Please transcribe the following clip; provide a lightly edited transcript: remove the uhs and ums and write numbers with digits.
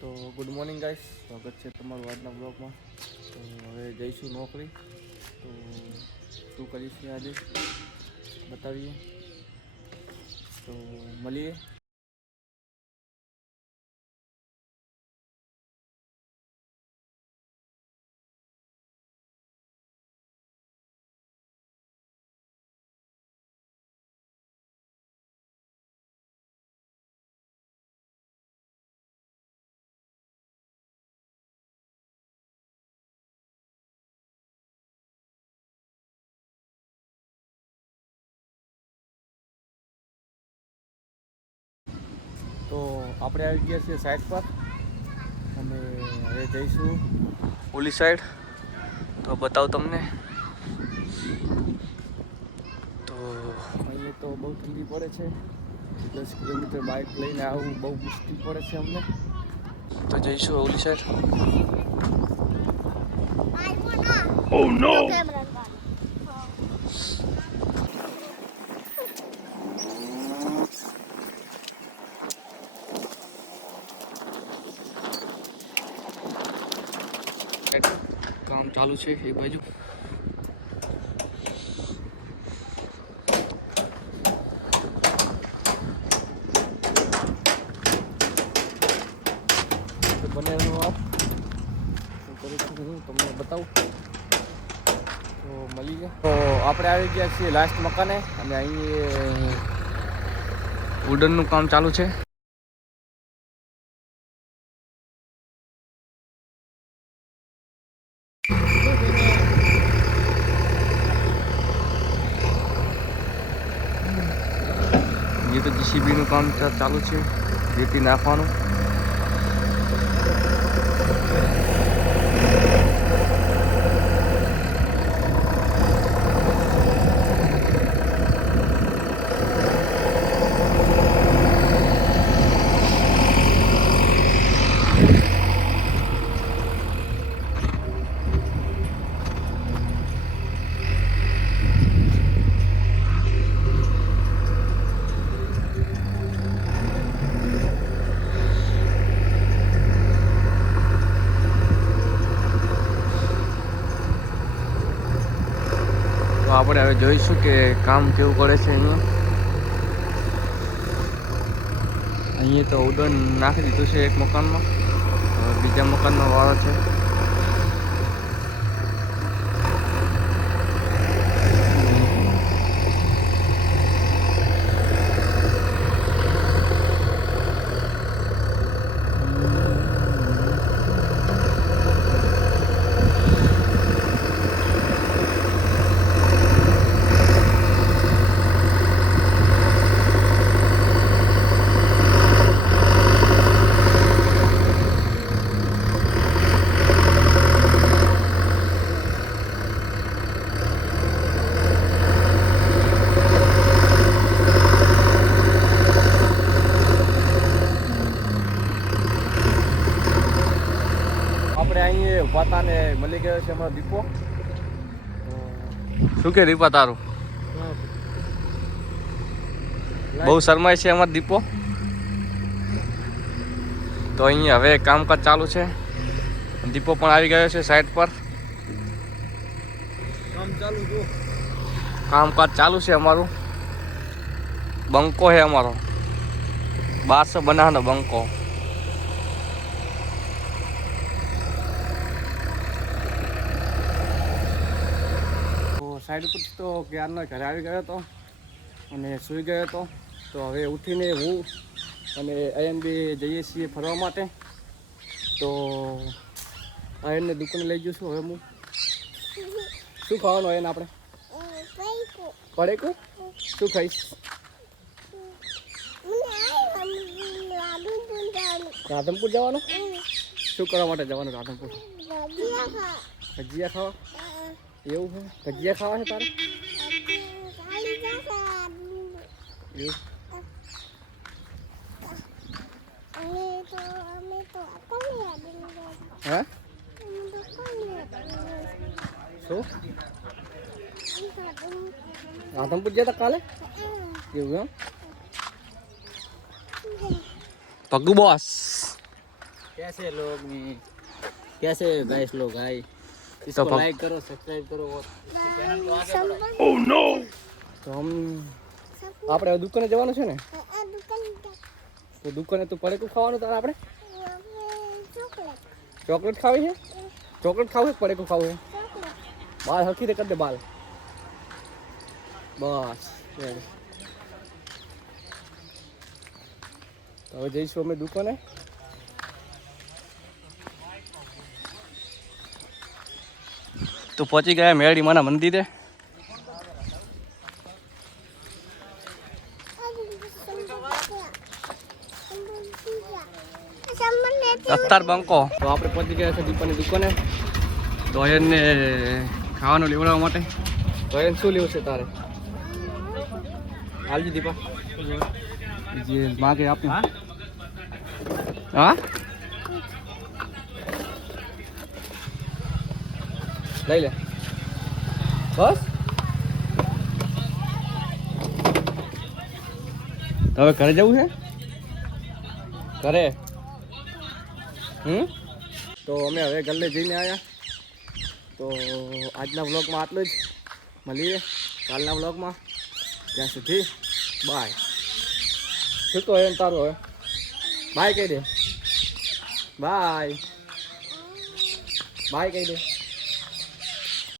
તો good morning guys, સ્વાગત છે તમારું આજના બ્લોગમાં. તો હવે જઈશું નોકરી. તો શું કરીશું આજે બતાવીએ, તો મળીએ. તો આપણે આવી ગયા છીએ સાઈડ પર અને હવે જઈશું ઓલી સાઈડ. તો બતાવું તમને. તો અહીંયા તો બહુ ઠંડી પડે છે. 10 કિલોમીટર બાઇક લઈને આવવું બહુ મુશ્કેલ પડે છે અમને. તો જઈશું ઓલી સાઈડ. ઓ નો, કામ ચાલુ છે એ બાજુ. બને આપ શું કરું છું હું તમને બતાવું. તો મળી ગયા. તો આપણે આવી ગયા છીએ લાસ્ટ મકાને અને અહીં વુડનનું કામ ચાલુ છે. ये तो जीसीबी નું કામ ચાલુ છે, રેતી નાખવાનું. તો આપણે હવે જોઈશું કે કામ કેવું કરે છે અહીંયા તો ઉડન નાખી દીધું છે એક મકાનમાં, બીજા મકાનમાં વાળો છે. આપણે અહીં ઉભાતાને મળી ગયો છે અમારો દીપો. શું કે દીપા તારું? બહુ શરમાય છે અમારો દીપો. તો અહીંયા હવે કામકાજ ચાલુ છે. દીપો પણ આવી ગયો છે સાઈડ પર. કામકાજ ચાલુ છે અમારું. બંકો છે અમારો 1200 બનાવવાનો બંકો. સાઈડ ઉપર તો ક્યારનો ઘરે આવી ગયો હતો અને સૂઈ ગયો હતો. તો હવે ઉઠીને હું અને અયન બી જઈએ છીએ ફરવા માટે. તો અયનને દુકાને લઈ જઈશું. હવે હું શું ખાવાનું અયન આપણે? પડેકું શું ખાઈશ? રાધનપુર જવાનું? શું કરવા માટે જવાનું રાધનપુર? ભજીયા ખાવા? એવું છે? ભજીયા ખાવા છે તારે? એવું? હે? શું રાધનપુર ગયા હતા કાલે? એવું એમ? પગ્ગુ બોસ कैसे लोग नहीं कैसे गाइस लोग भाई इसको तो लाइक करो सब्सक्राइब करो और चैनल को आगे बढ़ाओ ઓહ નો તો આપણે હવે દુકાને જવાનું છે ને તો દુકાને તું પડીકું ખાવાનું તારે આપણે ચોકલેટ ખાવી છે ચોકલેટ ખાવું છે પડીકું ખાવું છે બાલ હરખી રીતે કરી દે બાલ બસ ready. તો હવે જઈશું અમે દુકાને તો પહોંચી ગયા મેરડી માના મંદિરે અત્યાર બંકો તો આપણે પહોંચી ગયા છે દીપાની દુકાને તો એને ખાવાનું લેવડાવવા માટે તો એને શું લેવું છે તારે હાલજી દીપા જે માગે આપ્યું હા લઈ લે બસ તો હવે ઘરે જવું છે ઘરે તો અમે હવે ગલ્લે જઈને આવ્યા તો આજના વ્લોગમાં આટલું જ મળીએ કાલના વ્લોગમાં ત્યાં સુધી બાય શું કહો એમ તારું હવે બાય કહી દે બાય બાય કહી દે